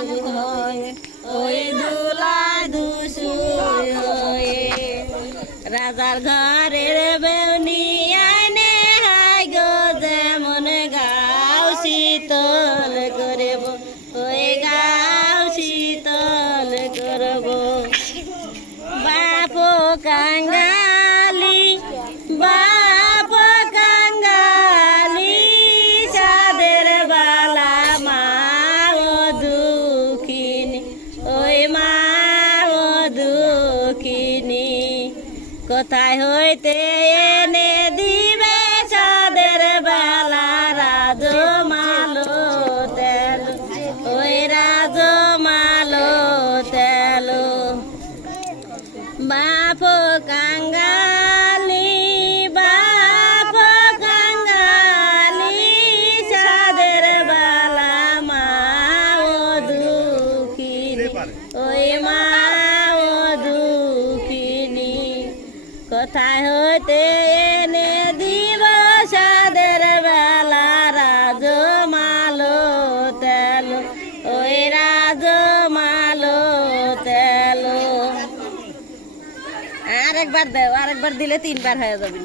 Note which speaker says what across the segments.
Speaker 1: হয়ে ওই দুলায় দুসুই হয়ে রাজার ঘরের কোথায় হইতে এনে দিবে কোথায় হতে এনে দিব সাদের বেলা? রাজ মালো তেল, ওই রাজ মালো তেলো। আরেকবার দেও, আরেকবার দিলে তিনবার হয়ে যাবে।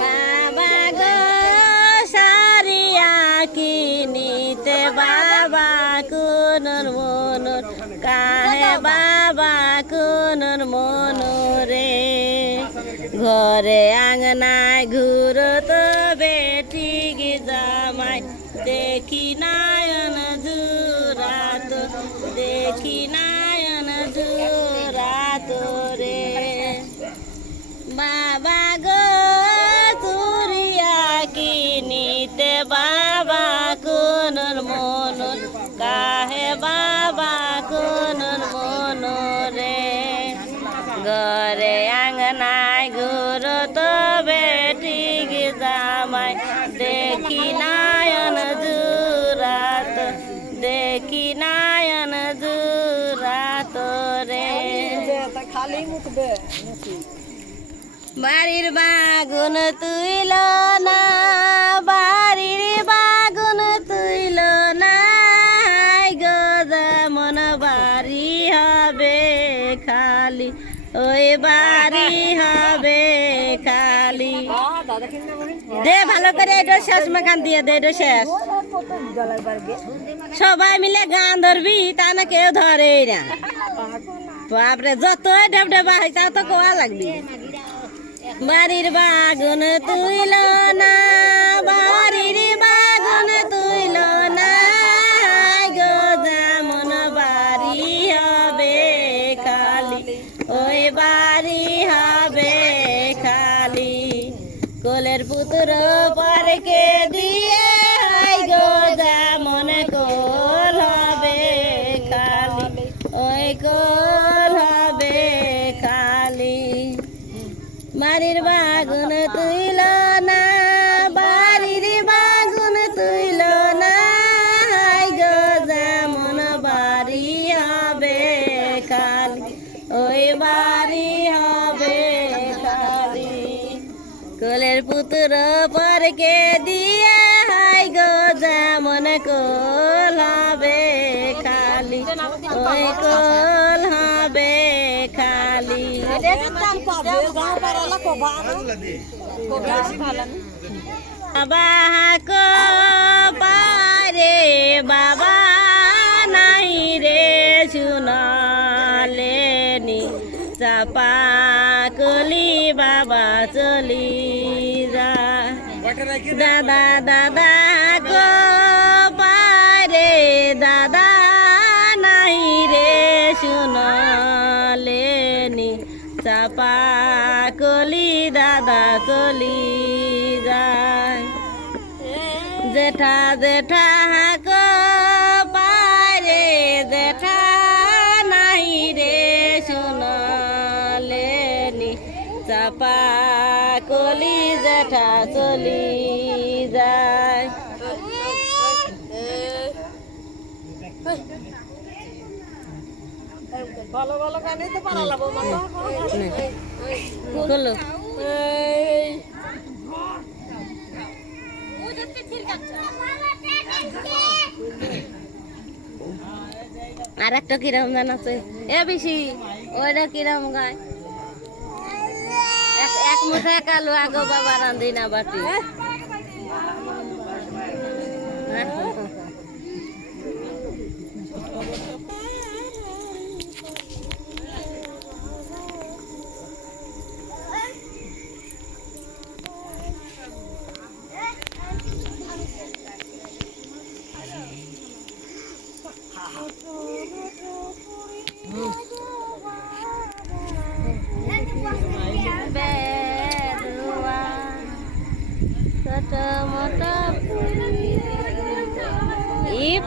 Speaker 1: বাবা গো সারিয়া কিনিতে বাবা কোনর মনর কাহে বাবা কোনর মনরে ঘরে আঙনায় ঘুর তো বেটি জামাই। দেখি নায়ন জুরাত দেখি নায়ন বাড়ির বাগুন তুইল না বাড়ির বাগুন তুইল না হাই গো বাড়ি হবে খালি ওই বাড়ি হবে খালি। দে ভালো করে এটা শেষ মাখান দিয়ে দে এটা শেষ। সবাই মিলে গান ধরবি তা না কেউ ধরে না। বাপরে যত ডেব ডেবা হয় তা তো কোয়া লাগবে। বাড়ির বাগুন তুইল না, বাড়ির বাগুন তুইল কোলের পুত্র পরকে দিয়ে হাই গো, যেমন কোল হবে খালি। ওই কোল হবে খালি। বাবা কো পারে, বাবা নাই রে, শুনালেনি চাপা দাদা দাদা গো, পারে দাদা নাই রে শুনলেনি চাপা কলি, দাদা চলি যায়। জেঠা জেঠা গো, পারে জেঠা নাই রে শুনলেনি চাপা কলি চলি যায়।
Speaker 2: ভালো ভালো গানই তো পারা লাগবো
Speaker 1: করল আর একটা কিরম জান আছে? এ বেশি ওইটা কিরম গায়? মুঠা কালো আগো বাবা রান্ধি না বাটি হ্যাঁ?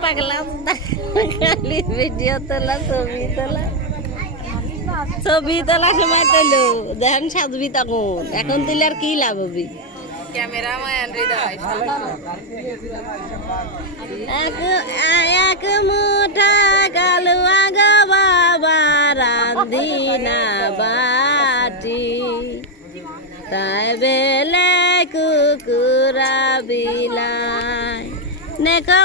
Speaker 1: পাগলা খালি ভিডিও তোলা ছবি তোলা। ছবি তোলা সময় তোলো দেখেন সাজবি তখন। এখন তুলে আর কি লাভ হবি? এক মুঠা কালুয়া গো বাবা রান্ধি না বাটি। তাই বেলে কুকুরা বিলাই নেকো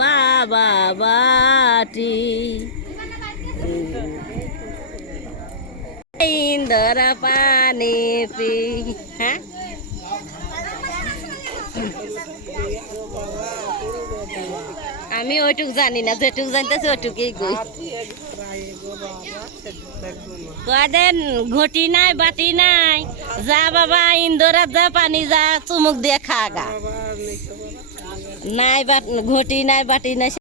Speaker 1: বাবা বাটি। ইন্দরা পানি পি। হ্যাঁ? আমি ওইটুক জানি না, যেটুক জানতেছি ওইটুকুই কই। কদেন ঘটি নাই, বাটি নাই। যা বাবা ইন্দোরাত যা পানি, যা চুমুক দিয়ে খা গা নাই বাট ঘটি নাই বাটি নাই